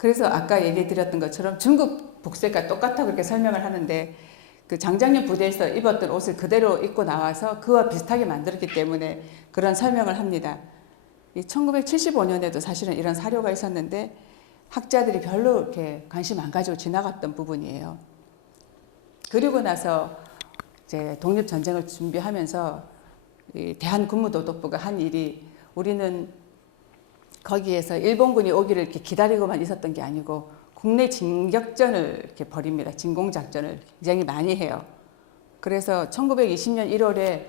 그래서 아까 얘기 드렸던 것처럼 중국 복색과 똑같다고 그렇게 설명을 하는데 그 장작련 부대에서 입었던 옷을 그대로 입고 나와서 그와 비슷하게 만들었기 때문에 그런 설명을 합니다. 1975년에도 사실은 이런 사료가 있었는데 학자들이 별로 이렇게 관심 안 가지고 지나갔던 부분이에요. 그리고 나서 이제 독립전쟁을 준비하면서 이 대한군무도독부가 한 일이 우리는 거기에서 일본군이 오기를 이렇게 기다리고만 있었던 게 아니고 국내 진격전을 이렇게 벌입니다. 진공작전을 굉장히 많이 해요. 그래서 1920년 1월에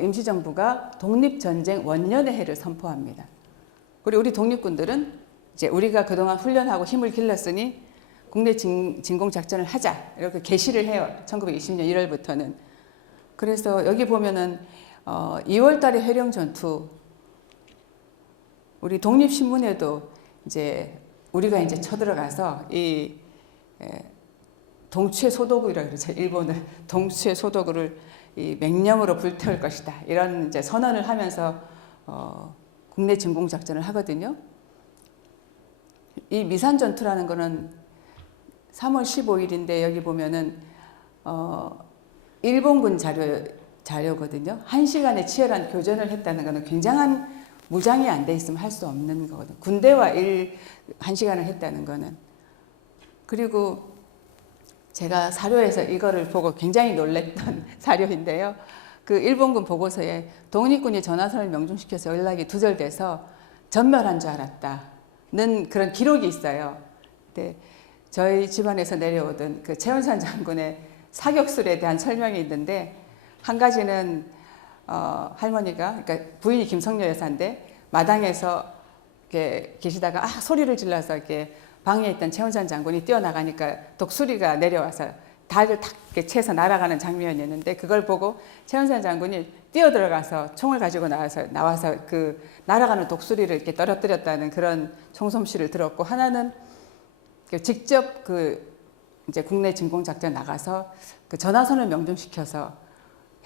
임시정부가 독립전쟁 원년의 해를 선포합니다. 그리고 우리 독립군들은 이제 우리가 그동안 훈련하고 힘을 길렀으니 국내 진공작전을 하자 이렇게 개시를 해요. 1920년 1월부터는. 그래서 여기 보면은 2월 달에 해령전투 우리 독립신문에도 이제 우리가 이제 쳐들어가서 이 동추의 소도구라고 그러죠. 일본을 동추의 소도구를 이 맹령으로 불태울 것이다. 이런 이제 선언을 하면서 국내 진공작전을 하거든요. 이 미산전투라는 거는 3월 15일인데 여기 보면은 일본군 자료거든요. 1시간의 치열한 교전을 했다는 거는 굉장한 무장이 안 돼 있으면 할 수 없는 거거든요. 군대와 1시간을 했다는 거는. 그리고 제가 사료에서 이거를 보고 굉장히 놀랬던 사료인데요. 그 일본군 보고서에 독립군이 전화선을 명중시켜서 연락이 두절돼서 전멸한 줄 알았다는 그런 기록이 있어요. 근데 저희 집안에서 내려오던 그 최원산 장군의 사격술에 대한 설명이 있는데 한 가지는 할머니가 그러니까 부인이 김성녀 여사인데 마당에서 이렇게 계시다가 소리를 질러서 이렇게 방에 있던 최원산 장군이 뛰어나가니까 독수리가 내려와서 닭을 탁 이렇게 채서 날아가는 장면이었는데 그걸 보고 최원산 장군이 뛰어들어가서 총을 가지고 나와서 그 날아가는 독수리를 이렇게 떨어뜨렸다는 그런 총솜씨를 들었고 하나는 직접 그 이제 국내 진공작전 나가서 그 전화선을 명중시켜서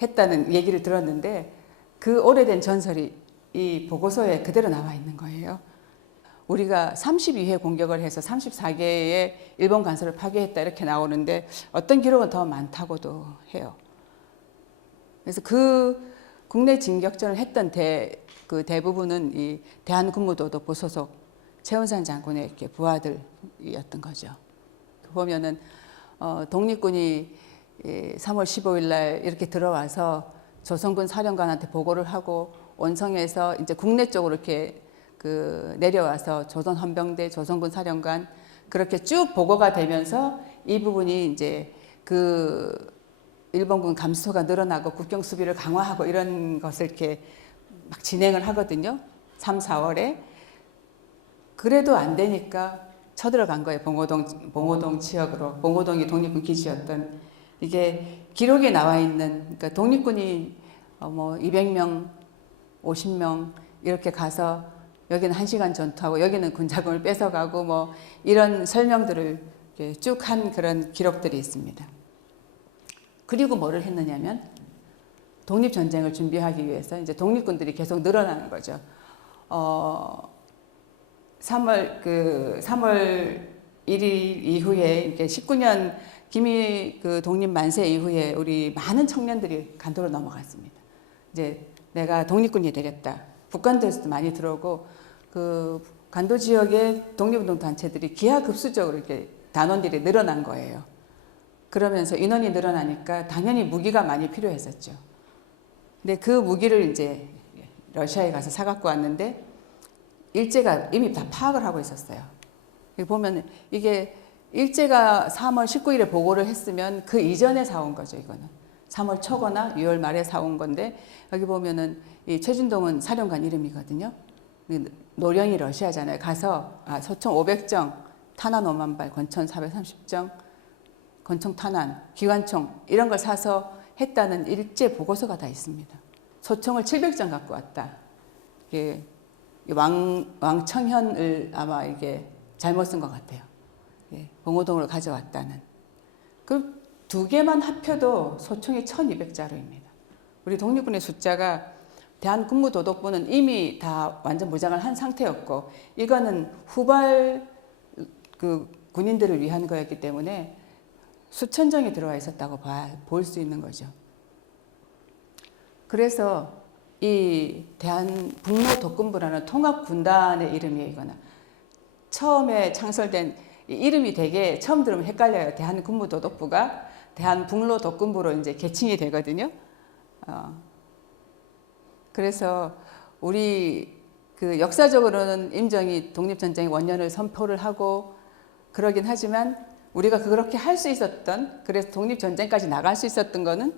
했다는 얘기를 들었는데 그 오래된 전설이 이 보고서에 그대로 나와 있는 거예요. 우리가 32회 공격을 해서 34개의 일본 간설을 파괴했다 이렇게 나오는데 어떤 기록은 더 많다고도 해요. 그래서 그 국내 진격전을 했던 그 대부분은 이 대한군무도독부 소속 최원산 장군의 이렇게 부하들이었던 거죠. 보면은 독립군이 3월 15일 날 이렇게 들어와서 조선군 사령관한테 보고를 하고 원성에서 이제 국내 쪽으로 이렇게 그 내려와서 조선 헌병대, 조선군 사령관 그렇게 쭉 보고가 되면서 이 부분이 이제 그 일본군 감소가 늘어나고 국경 수비를 강화하고 이런 것을 이렇게 막 진행을 하거든요. 3, 4월에. 그래도 안 되니까 쳐들어간 거예요. 봉오동 지역으로. 봉오동이 독립군 기지였던. 이게 기록에 나와 있는, 그러니까 독립군이 뭐 200명, 50명 이렇게 가서 여기는 1시간 전투하고 여기는 군자금을 뺏어가고 뭐 이런 설명들을 쭉 한 그런 기록들이 있습니다. 그리고 뭐를 했느냐면 독립전쟁을 준비하기 위해서 이제 독립군들이 계속 늘어나는 거죠. 3월 1일 이후에 이렇게 19년 김일 그 독립 만세 이후에 우리 많은 청년들이 간도로 넘어갔습니다. 이제 내가 독립군이 되겠다. 북간도에서도 많이 들어오고 그 간도 지역의 독립운동 단체들이 기하급수적으로 이렇게 단원들이 늘어난 거예요. 그러면서 인원이 늘어나니까 당연히 무기가 많이 필요했었죠. 근데 그 무기를 이제 러시아에 가서 사갖고 왔는데 일제가 이미 다 파악을 하고 있었어요. 보면 이게 일제가 3월 19일에 보고를 했으면 그 이전에 사온 거죠, 이거는. 3월 초거나 6월 말에 사온 건데 여기 보면은 이 최준동은 사령관 이름이거든요. 노령이 러시아잖아요. 가서 소총 500정, 탄환 5만 발, 권총 430정, 권총 탄환, 기관총 이런 걸 사서 했다는 일제 보고서가 다 있습니다. 소총을 700정 갖고 왔다. 이게 왕청현을 아마 이게 잘못 쓴 것 같아요. 봉오동으로 가져왔다는. 그 두 개만 합쳐도 소총이 1200자루입니다. 우리 독립군의 숫자가 대한군무도독부는 이미 다 완전 무장을 한 상태였고 이거는 후발 그 군인들을 위한 거였기 때문에 수천 정이 들어와 있었다고 볼 수 있는 거죠. 그래서 이 대한북로독군부라는 통합군단의 이름이에요. 이거는 처음에 창설된 이 이름이 되게 처음 들으면 헷갈려요. 대한군무도독부가 대한북로독군부로 이제 개칭이 되거든요. 그래서 우리 그 역사적으로는 임정이 독립전쟁 원년을 선포를 하고 그러긴 하지만 우리가 그렇게 할 수 있었던, 그래서 독립전쟁까지 나갈 수 있었던 거는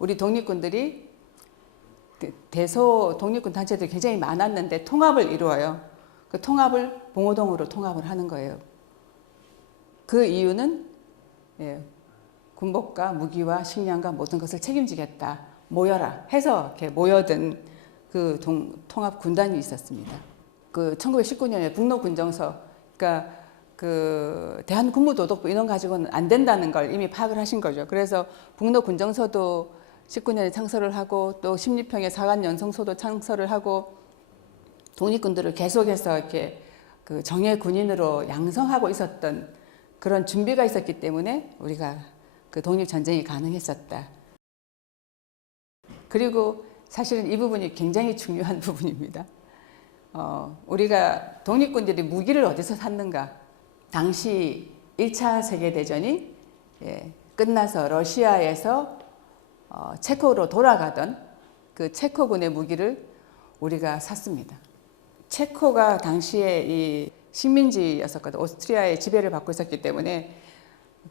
우리 독립군들이 대소 독립군 단체들이 굉장히 많았는데 통합을 이루어요. 그 통합을 봉오동으로 통합을 하는 거예요. 그 이유는 군복과 무기와 식량과 모든 것을 책임지겠다. 모여라 해서 이렇게 모여든 그 통합 군단이 있었습니다. 그 1919년에 북로군정서, 그러니까 그 대한군무도독부 인원 가지고는 안 된다는 걸 이미 파악을 하신 거죠. 그래서 북로군정서도 19년에 창설을 하고 또 십리평의 사관연성소도 창설을 하고 독립군들을 계속해서 이렇게 그 정예 군인으로 양성하고 있었던 그런 준비가 있었기 때문에 우리가 그 독립전쟁이 가능했었다. 그리고 사실은 이 부분이 굉장히 중요한 부분입니다. 우리가 독립군들이 무기를 어디서 샀는가? 당시 1차 세계대전이 끝나서 러시아에서 체코로 돌아가던 그 체코군의 무기를 우리가 샀습니다. 체코가 당시에 이 식민지였었거든. 오스트리아의 지배를 받고 있었기 때문에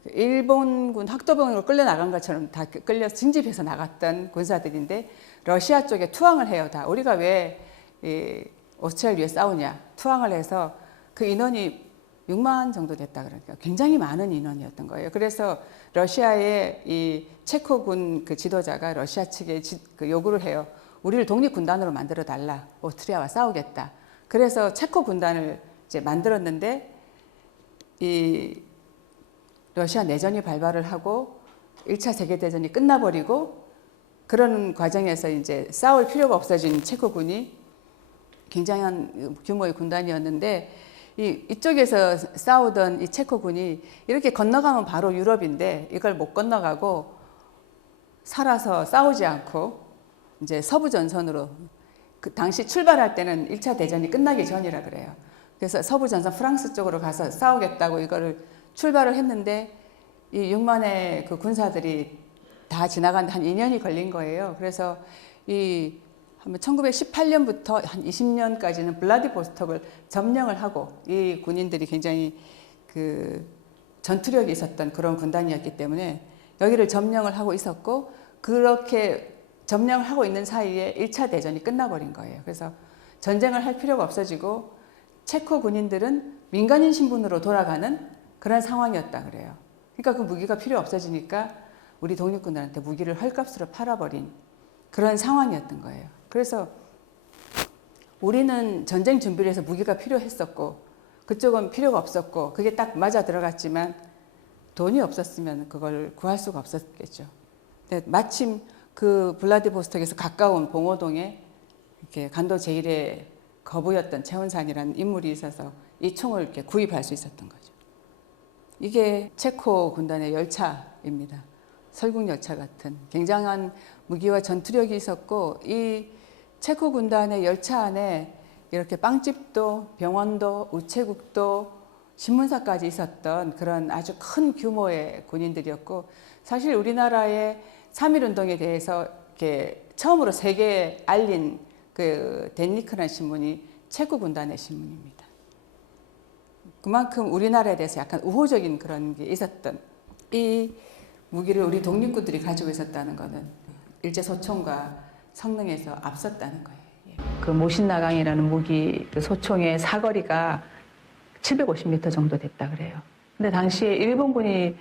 일본군 학도병으로 끌려 나간 것처럼 다 끌려 징집해서 나갔던 군사들인데 러시아 쪽에 투항을 해요. 다 우리가 왜 오스트리아를 위해 싸우냐? 투항을 해서 그 인원이 6만 정도 됐다 그러니까 굉장히 많은 인원이었던 거예요. 그래서 러시아의 이 체코군 그 지도자가 러시아 측에 그 요구를 해요. 우리를 독립군단으로 만들어 달라. 오스트리아와 싸우겠다. 그래서 체코 군단을 이제 만들었는데 이 러시아 내전이 발발을 하고 1차 세계대전이 끝나버리고 그런 과정에서 이제 싸울 필요가 없어진 체코군이 굉장한 규모의 군단이었는데 이쪽에서 싸우던 이 체코군이 이렇게 건너가면 바로 유럽인데 이걸 못 건너가고 살아서 싸우지 않고 이제 서부 전선으로 그 당시 출발할 때는 1차 대전이 끝나기 전이라 그래요. 그래서 서부 전선 프랑스 쪽으로 가서 싸우겠다고 이거를 출발을 했는데 이 6만의 그 군사들이 다 지나가는데 한 2년이 걸린 거예요. 그래서 이 1918년부터 한 20년까지는 블라디보스톡을 점령을 하고 이 군인들이 굉장히 그 전투력이 있었던 그런 군단이었기 때문에 여기를 점령을 하고 있었고 그렇게 점령을 하고 있는 사이에 1차 대전이 끝나버린 거예요. 그래서 전쟁을 할 필요가 없어지고 체코 군인들은 민간인 신분으로 돌아가는 그런 상황이었다 그래요. 그러니까 그 무기가 필요 없어지니까 우리 독립군들한테 무기를 헐값으로 팔아버린 그런 상황이었던 거예요. 그래서 우리는 전쟁 준비를 해서 무기가 필요했었고 그쪽은 필요가 없었고 그게 딱 맞아 들어갔지만 돈이 없었으면 그걸 구할 수가 없었겠죠. 근데 마침 그 블라디보스톡에서 가까운 봉오동에 이렇게 간도 제1의 거부였던 최원산이라는 인물이 있어서 이 총을 이렇게 구입할 수 있었던 거죠. 이게 체코 군단의 열차입니다. 설국 열차 같은 굉장한 무기와 전투력이 있었고 이 체코 군단의 열차 안에 이렇게 빵집도 병원도 우체국도 신문사까지 있었던 그런 아주 큰 규모의 군인들이었고 사실 우리나라의 3.1운동에 대해서 이렇게 처음으로 세계에 알린 그 덴니크라는 신문이 체코 군단의 신문입니다. 그만큼 우리나라에 대해서 약간 우호적인 그런 게 있었던 이 무기를 우리 독립군들이 가지고 있었다는 것은 일제소총과 성능에서 앞섰다는 거예요. 그 모신나강이라는 무기 그 소총의 사거리가 750m 정도 됐다 그래요. 근데 당시에 일본군이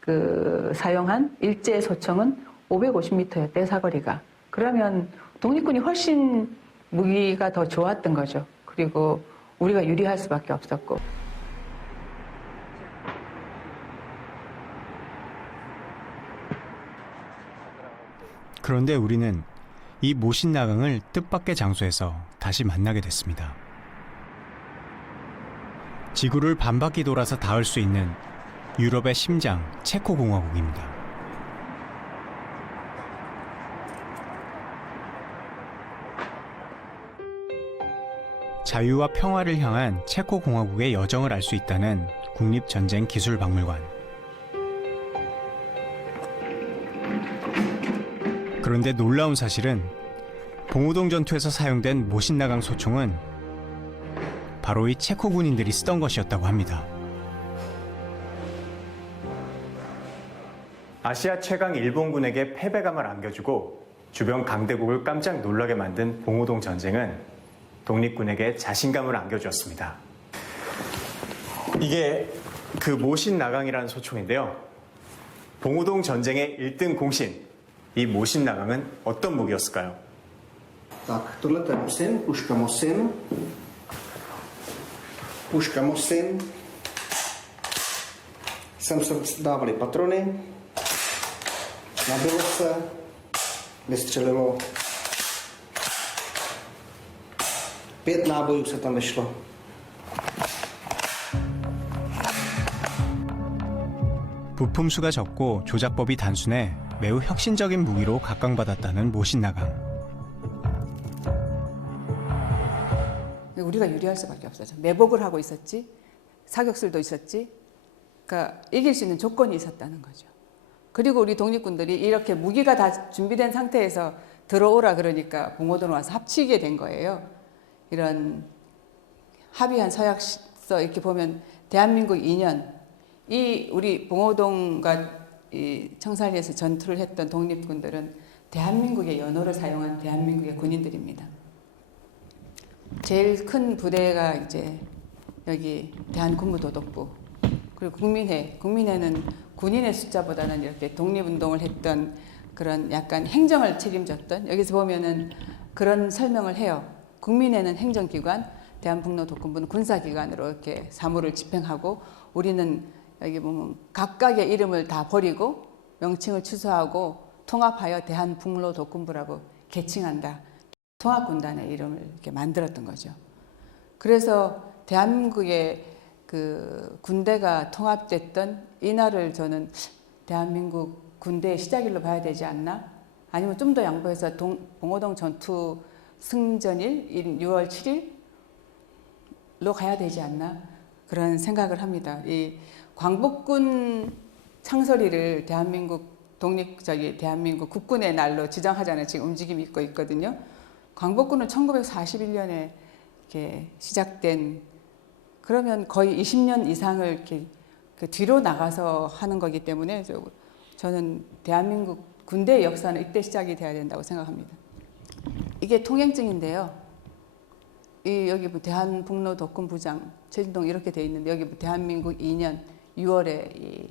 그 사용한 일제 소총은 550m였대요, 사거리가. 그러면 독립군이 훨씬 무기가 더 좋았던 거죠. 그리고 우리가 유리할 수밖에 없었고. 그런데 우리는 이 모신나강을 뜻밖의 장소에서 다시 만나게 됐습니다. 지구를 반바퀴 돌아서 닿을 수 있는 유럽의 심장 체코공화국입니다. 자유와 평화를 향한 체코공화국의 여정을 알 수 있다는 국립전쟁기술박물관. 그런데 놀라운 사실은 봉오동 전투에서 사용된 모신나강 소총은 바로 이 체코 군인들이 쓰던 것이었다고 합니다. 아시아 최강 일본군에게 패배감을 안겨주고 주변 강대국을 깜짝 놀라게 만든 봉오동 전쟁은 독립군에게 자신감을 안겨주었습니다. 이게 그 모신나강이라는 소총인데요. 봉오동 전쟁의 1등 공신, 이 모신나강은 어떤 무기였을까요? Tak, tohle je Mosin, puška Mosin. Puška Mosin. Sem se dávali patrony, nabilo se, vystřelilo 5 nábojů se tam vyšlo. 부품수가 적고 조작법이 단순해 매우 혁신적인 무기로 각광받았다는 모신나강. 우리가 유리할 수밖에 없었죠. 매복을 하고 있었지, 사격술도 있었지, 그러니까 이길 수 있는 조건이 있었다는 거죠. 그리고 우리 독립군들이 이렇게 무기가 다 준비된 상태에서 들어오라 그러니까 봉오동에 와서 합치게 된 거예요. 이런 합의한 서약서 이렇게 보면 대한민국 2년 이 우리 봉오동과 이 청산리에서 전투를 했던 독립군들은 대한민국의 연호를 사용한 대한민국의 군인들입니다. 제일 큰 부대가 이제 여기 대한군무도독부 그리고 국민회는 군인의 숫자보다는 이렇게 독립운동을 했던 그런 약간 행정을 책임졌던 여기서 보면은 그런 설명을 해요. 국민회는 행정기관, 대한북로독군부는 군사기관으로 이렇게 사무를 집행하고 우리는 여기 보면 각각의 이름을 다 버리고 명칭을 취소하고 통합하여 대한북로독군부라고 개칭한다. 통합군단의 이름을 이렇게 만들었던 거죠. 그래서 대한민국의 그 군대가 통합됐던 이날을 저는 대한민국 군대의 시작일로 봐야 되지 않나? 아니면 좀 더 양보해서 봉오동 전투 승전일 6월 7일로 가야 되지 않나? 그런 생각을 합니다. 이 광복군 창설일을 대한민국 대한민국 국군의 날로 지정하자는 지금 움직임이 있거든요. 광복군은 1941년에 이렇게 시작된 그러면 거의 20년 이상을 이렇게 그 뒤로 나가서 하는 거기 때문에 저는 대한민국 군대의 역사는 이때 시작이 돼야 된다고 생각합니다. 이게 통행증인데요. 여기 뭐 대한북로독군부장 최진동 이렇게 돼 있는데 여기 뭐 대한민국 2년 6월에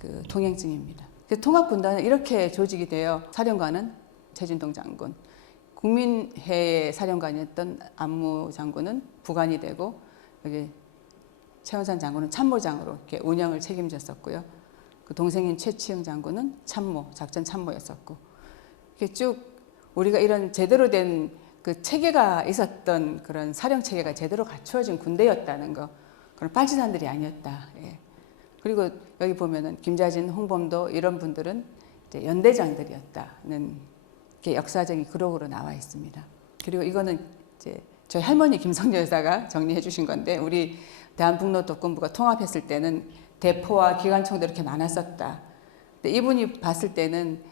그 통행증입니다. 통합군단은 이렇게 조직이 돼요. 사령관은 최진동 장군, 국민회의 사령관이었던 안무 장군은 부관이 되고 여기 최원산 장군은 참모장으로 이렇게 운영을 책임졌었고요. 그 동생인 최치영 장군은 참모, 작전 참모였었고 이렇게 쭉 우리가 이런 제대로 된 그 체계가 있었던 그런 사령 체계가 제대로 갖추어진 군대였다는 거, 그런 빨치산들이 아니었다. 예. 그리고 여기 보면은 김자진, 홍범도 이런 분들은 이제 연대장들이었다는 게 역사적인 기록으로 나와 있습니다. 그리고 이거는 이제 저희 할머니 김성녀 여사가 정리해 주신 건데 우리 대한북로독군부가 통합했을 때는 대포와 기관총도 이렇게 많았었다. 근데 이분이 봤을 때는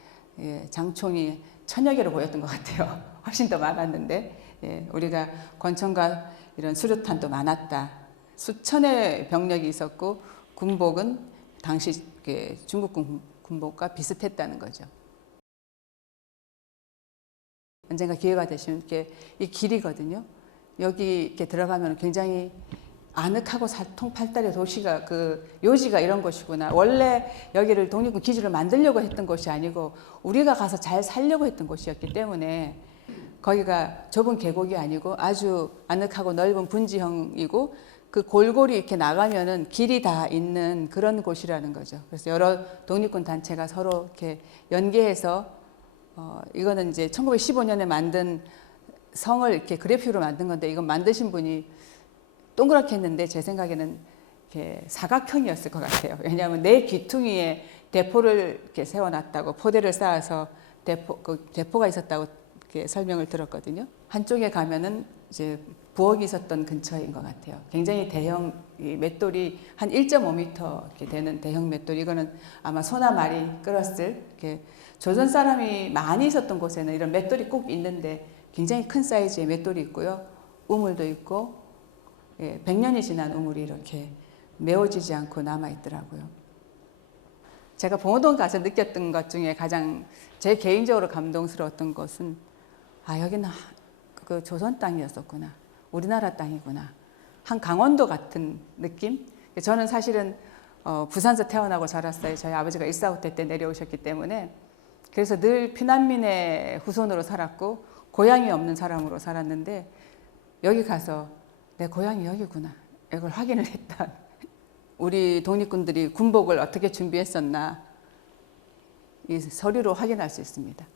장총이 1000여 개로 보였던 것 같아요. 훨씬 더 많았는데 우리가 권총과 이런 수류탄도 많았다. 수천의 병력이 있었고 군복은 당시 중국 군복과 비슷했다는 거죠. 언젠가 기회가 되시면 이 길이거든요. 여기 이렇게 들어가면 굉장히 아늑하고 사통팔달의 도시가 요지가 이런 곳이구나. 원래 여기를 독립군 기지를 만들려고 했던 곳이 아니고 우리가 가서 잘 살려고 했던 곳이었기 때문에 거기가 좁은 계곡이 아니고 아주 아늑하고 넓은 분지형이고 그 골고루 이렇게 나가면은 길이 다 있는 그런 곳이라는 거죠. 그래서 여러 독립군 단체가 서로 이렇게 연계해서 이거는 이제 1915년에 만든 성을 이렇게 그래픽으로 만든 건데 이건 만드신 분이 동그랗게 했는데 제 생각에는 이렇게 사각형이었을 것 같아요. 왜냐하면 내 귀퉁이에 대포를 이렇게 세워놨다고, 포대를 쌓아서 대포가 있었다고 이렇게 설명을 들었거든요. 한쪽에 가면은 이제 부엌이 있었던 근처인 것 같아요. 굉장히 대형 이 맷돌이 한 1.5m 이렇게 되는 대형 맷돌, 이거는 아마 소나 말이 끌었을, 이렇게 조선 사람이 많이 있었던 곳에는 이런 맷돌이 꼭 있는데 굉장히 큰 사이즈의 맷돌이 있고요. 우물도 있고, 100년이 지난 우물이 이렇게 메워지지 않고 남아 있더라고요. 제가 봉오동 가서 느꼈던 것 중에 가장 제 개인적으로 감동스러웠던 것은, 아, 여기는 그 조선 땅이었었구나, 우리나라 땅이구나, 한 강원도 같은 느낌. 저는 사실은 부산에서 태어나고 자랐어요. 저희 아버지가 1.4.5태 때 내려오셨기 때문에. 그래서 늘 피난민의 후손으로 살았고 고향이 없는 사람으로 살았는데, 여기 가서 내 고향이 여기구나, 이걸 확인을 했던, 우리 독립군들이 군복을 어떻게 준비했었나 이 서류로 확인할 수 있습니다.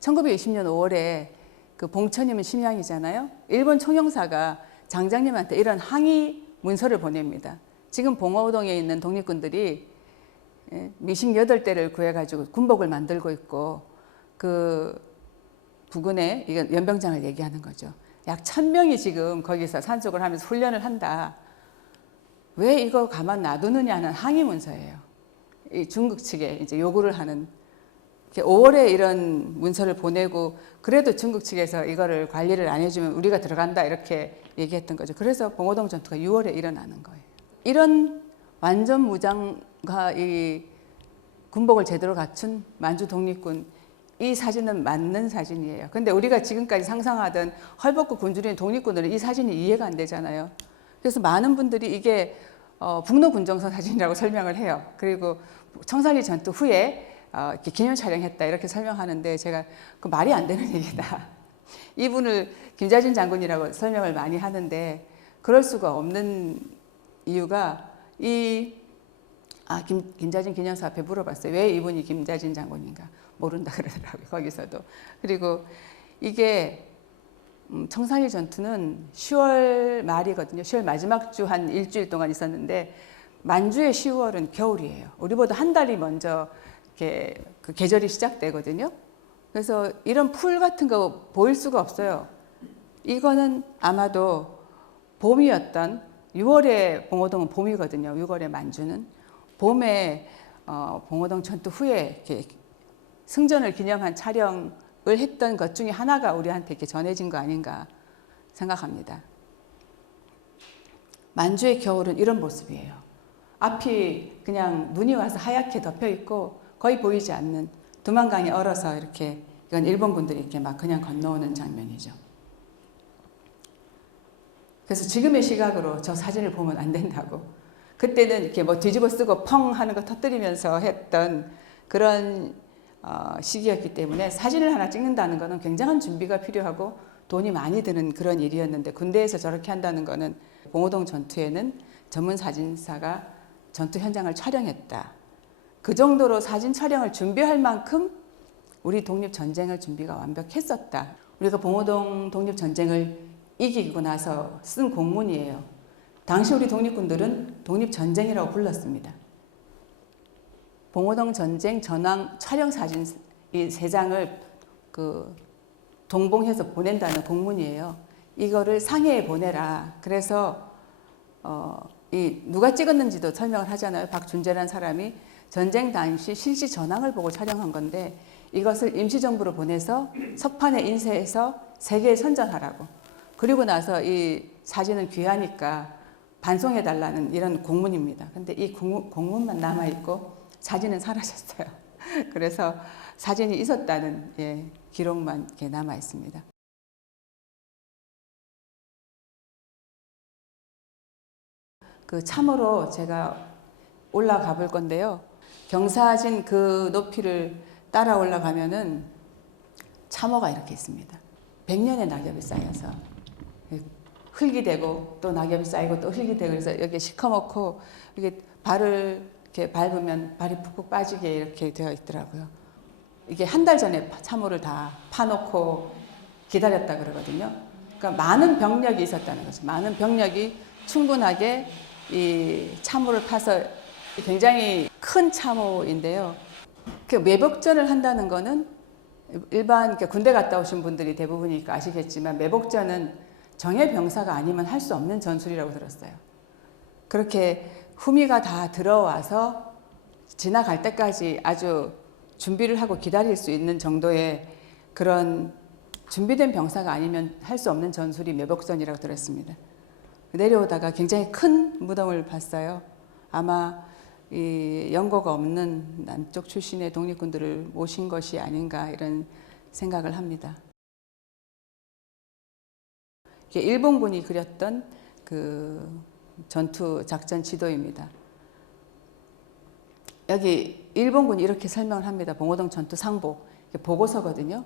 1920년 5월에 그 봉천이면 심양이잖아요. 일본 총영사가 장장님한테 이런 항의 문서를 보냅니다. 지금 봉오동에 있는 독립군들이 미식 8대를 구해가지고 군복을 만들고 있고, 그 부근에 이건 연병장을 얘기하는 거죠. 약 1000명이 지금 거기서 산속을 하면서 훈련을 한다. 왜 이거 가만 놔두느냐는 항의 문서예요. 이 중국 측에 이제 요구를 하는. 5월에 이런 문서를 보내고, 그래도 중국 측에서 이거를 관리를 안 해주면 우리가 들어간다, 이렇게 얘기했던 거죠. 그래서 봉오동 전투가 6월에 일어나는 거예요. 이런 완전 무장과 이 군복을 제대로 갖춘 만주 독립군, 이 사진은 맞는 사진이에요. 근데 우리가 지금까지 상상하던 헐벗고 굶주린 독립군들은 이 사진이 이해가 안 되잖아요. 그래서 많은 분들이 이게 북로 군정선 사진이라고 설명을 해요. 그리고 청산리 전투 후에 이렇게 기념 촬영했다, 이렇게 설명하는데, 제가 그 말이 안 되는 얘기다. 이분을 김자진 장군이라고 설명을 많이 하는데, 그럴 수가 없는 이유가, 김자진 기념사 앞에 물어봤어요. 왜 이분이 김자진 장군인가? 모른다 그러더라고요, 거기서도. 그리고 이게 청산리 전투는 10월 말이거든요. 10월 마지막 주 한 일주일 동안 있었는데, 만주의 10월은 겨울이에요. 우리보다 한 달이 먼저 이렇게 그 계절이 시작되거든요. 그래서 이런 풀 같은 거 보일 수가 없어요. 이거는 아마도 봄이었던, 6월에 봉오동은 봄이거든요. 6월에 만주는. 봄에 봉오동 전투 후에 이렇게 승전을 기념한 촬영을 했던 것 중에 하나가 우리한테 이렇게 전해진 거 아닌가 생각합니다. 만주의 겨울은 이런 모습이에요. 앞이 그냥 눈이 와서 하얗게 덮여 있고 거의 보이지 않는, 두만강이 얼어서 이렇게, 이건 일본군들이 이렇게 막 그냥 건너오는 장면이죠. 그래서 지금의 시각으로 저 사진을 보면 안 된다고. 그때는 이렇게 뭐 뒤집어 쓰고 펑 하는 거 터뜨리면서 했던 그런 시기였기 때문에 사진을 하나 찍는다는 거는 굉장한 준비가 필요하고 돈이 많이 드는 그런 일이었는데, 군대에서 저렇게 한다는 거는, 봉오동 전투에는 전문 사진사가 전투 현장을 촬영했다. 그 정도로 사진 촬영을 준비할 만큼 우리 독립전쟁을 준비가 완벽했었다. 우리가 봉오동 독립전쟁을 이기고 나서 쓴 공문이에요. 당시 우리 독립군들은 독립전쟁이라고 불렀습니다. 봉오동 전쟁 전황 촬영 사진 이 3장을 그 동봉해서 보낸다는 공문이에요. 이거를 상해에 보내라. 그래서 이 누가 찍었는지도 설명을 하잖아요. 박준재라는 사람이 전쟁 당시 실시 전황을 보고 촬영한 건데, 이것을 임시정부로 보내서 석판에 인쇄해서 세계에 선전하라고. 그리고 나서 이 사진은 귀하니까 반송해달라는 이런 공문입니다. 근데 이 공문만 남아있고 사진은 사라졌어요. 그래서 사진이 있었다는 기록만 이렇게 남아있습니다. 그 참으로 제가 올라가 볼 건데요. 경사진 그 높이를 따라 올라가면은 참호가 이렇게 있습니다. 100년의 낙엽이 쌓여서 흙이 되고 또 낙엽이 쌓이고 또 흙이 되고, 그래서 여기 시커멓고 이게 발을 이렇게 밟으면 발이 푹푹 빠지게 이렇게 되어 있더라고요. 이게 한 달 전에 참호를 다 파놓고 기다렸다 그러거든요. 그러니까 많은 병력이 있었다는 거죠. 많은 병력이 충분하게 이 참호를 파서 굉장히 큰 참호인데요. 그 매복전을 한다는 거는 일반 군대 갔다 오신 분들이 대부분이니까 아시겠지만 매복전은 정예 병사가 아니면 할 수 없는 전술이라고 들었어요. 그렇게 후미가 다 들어와서 지나갈 때까지 아주 준비를 하고 기다릴 수 있는 정도의 그런 준비된 병사가 아니면 할 수 없는 전술이 매복전이라고 들었습니다. 내려오다가 굉장히 큰 무덤을 봤어요. 아마 이 연고가 없는 남쪽 출신의 독립군들을 모신 것이 아닌가 이런 생각을 합니다. 이게 일본군이 그렸던 그 전투 작전 지도입니다. 여기 일본군이 이렇게 설명을 합니다. 봉오동 전투 상보 보고서거든요.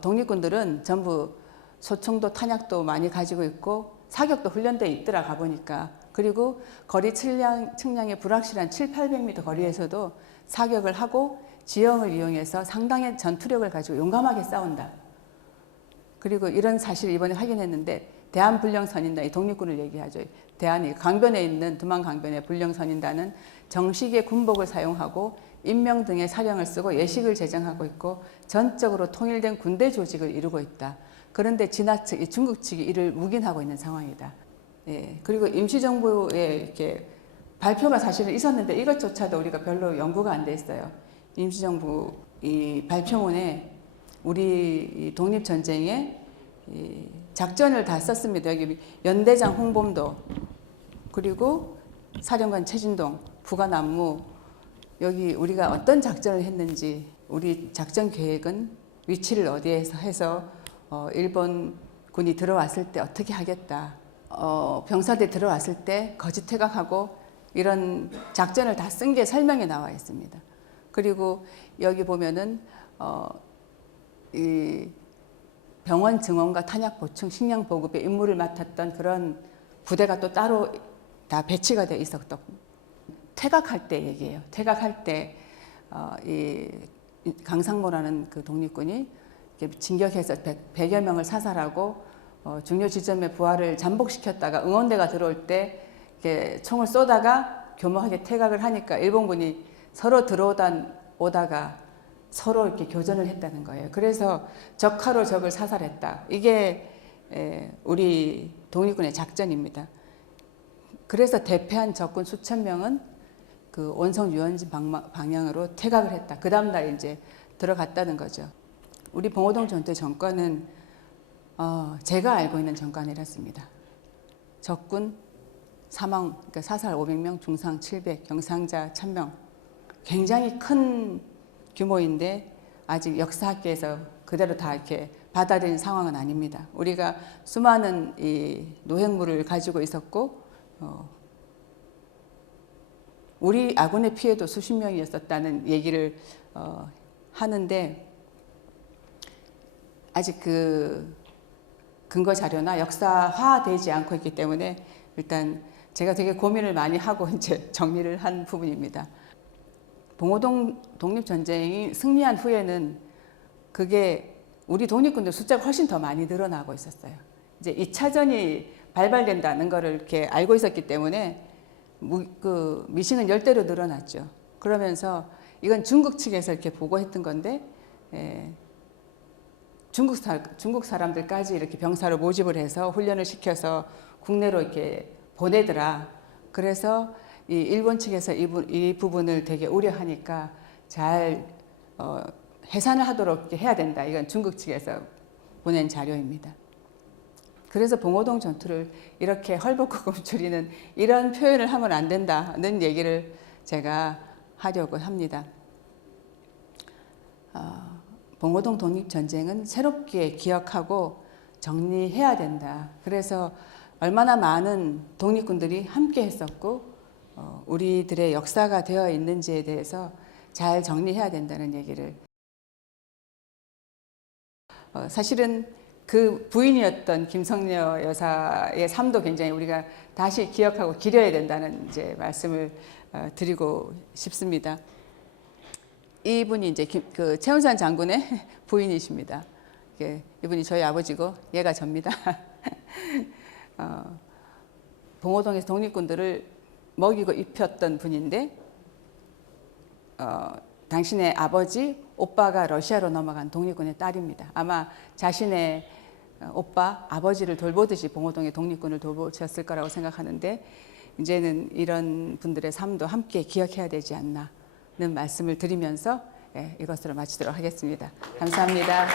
독립군들은 전부 소총도 탄약도 많이 가지고 있고 사격도 훈련돼 있더라 가보니까. 그리고 거리 측량이 불확실한 700~800m 거리에서도 사격을 하고 지형을 이용해서 상당한 전투력을 가지고 용감하게 싸운다. 그리고 이런 사실을 이번에 확인했는데 대한불령선인단, 이 독립군을 얘기하죠. 대한이 강변에 있는 두만강변의 불령선인단은 정식의 군복을 사용하고 인명 등의 사령을 쓰고 예식을 제정하고 있고 전적으로 통일된 군대 조직을 이루고 있다. 그런데 지나치게 중국 측이 이를 묵인하고 있는 상황이다. 예, 그리고 임시정부의 이렇게 발표가 사실은 있었는데 이것조차도 우리가 별로 연구가 안 돼 있어요. 임시정부 이 발표문에 우리 독립전쟁에 이 작전을 다 썼습니다. 여기 연대장 홍범도, 그리고 사령관 최진동, 부관안무, 여기 우리가 어떤 작전을 했는지, 우리 작전 계획은 위치를 어디에서 해서 일본군이 들어왔을 때 어떻게 하겠다. 병사대 들어왔을 때 거짓 퇴각하고 이런 작전을 다 쓴 게 설명에 나와 있습니다. 그리고 여기 보면은 이 병원 증원과 탄약 보충, 식량 보급의 임무를 맡았던 그런 부대가 또 따로 다 배치가 돼 있었던 퇴각할 때 얘기예요. 퇴각할 때 이 강상모라는 그 독립군이 진격해서 100여 명을 사살하고 중요 지점에 부하를 잠복시켰다가 응원대가 들어올 때 이렇게 총을 쏘다가 교묘하게 퇴각을 하니까 일본군이 서로 오다가 서로 이렇게 교전을 했다는 거예요. 그래서 적화로 적을 사살했다. 이게 우리 독립군의 작전입니다. 그래서 대패한 적군 수천 명은 그 원성 유원지 방향으로 퇴각을 했다. 그 다음 날 이제 들어갔다는 거죠. 우리 봉오동 전투 전과는 제가 알고 있는 전과는 적군 사망, 그러니까 사살 500명, 중상 700, 경상자 1000명. 굉장히 큰 규모인데 아직 역사학계에서 그대로 다 이렇게 받아들인 상황은 아닙니다. 우리가 수많은 이 노획물을 가지고 있었고 우리 아군의 피해도 수십 명이었었다는 얘기를 하는데 아직 그 근거 자료나 역사화되지 않고 있기 때문에 일단 제가 되게 고민을 많이 하고 이제 정리를 한 부분입니다. 봉오동 독립전쟁이 승리한 후에는 그게 우리 독립군들 숫자가 훨씬 더 많이 늘어나고 있었어요. 이제 2차전이 발발된다는 거를 이렇게 알고 있었기 때문에 그 미싱은 10대로 늘어났죠. 그러면서 이건 중국 측에서 이렇게 보고했던 건데 중국 사람들까지 이렇게 병사를 모집을 해서 훈련을 시켜서 국내로 이렇게 보내더라. 그래서 이 일본 측에서 이 부분을 되게 우려하니까 잘 해산을 하도록 해야 된다. 이건 중국 측에서 보낸 자료입니다. 그래서 봉오동 전투를 이렇게 헐벗고 굶주리는 이런 표현을 하면 안 된다는 얘기를 제가 하려고 합니다. 봉오동 독립전쟁은 새롭게 기억하고 정리해야 된다. 그래서 얼마나 많은 독립군들이 함께 했었고 우리들의 역사가 되어 있는지에 대해서 잘 정리해야 된다는 얘기를 사실은 그 부인이었던 김성녀 여사의 삶도 굉장히 우리가 다시 기억하고 기려야 된다는 이제 말씀을 드리고 싶습니다. 이분이 이제 그 최운산 장군의 부인이십니다. 이분이 저희 아버지고 얘가 접니다. 봉오동에서 독립군들을 먹이고 입혔던 분인데 당신의 아버지, 오빠가 러시아로 넘어간 독립군의 딸입니다. 아마 자신의 오빠, 아버지를 돌보듯이 봉오동의 독립군을 돌보셨을 거라고 생각하는데 이제는 이런 분들의 삶도 함께 기억해야 되지 않나는 말씀을 드리면서 이것으로 마치도록 하겠습니다. 감사합니다.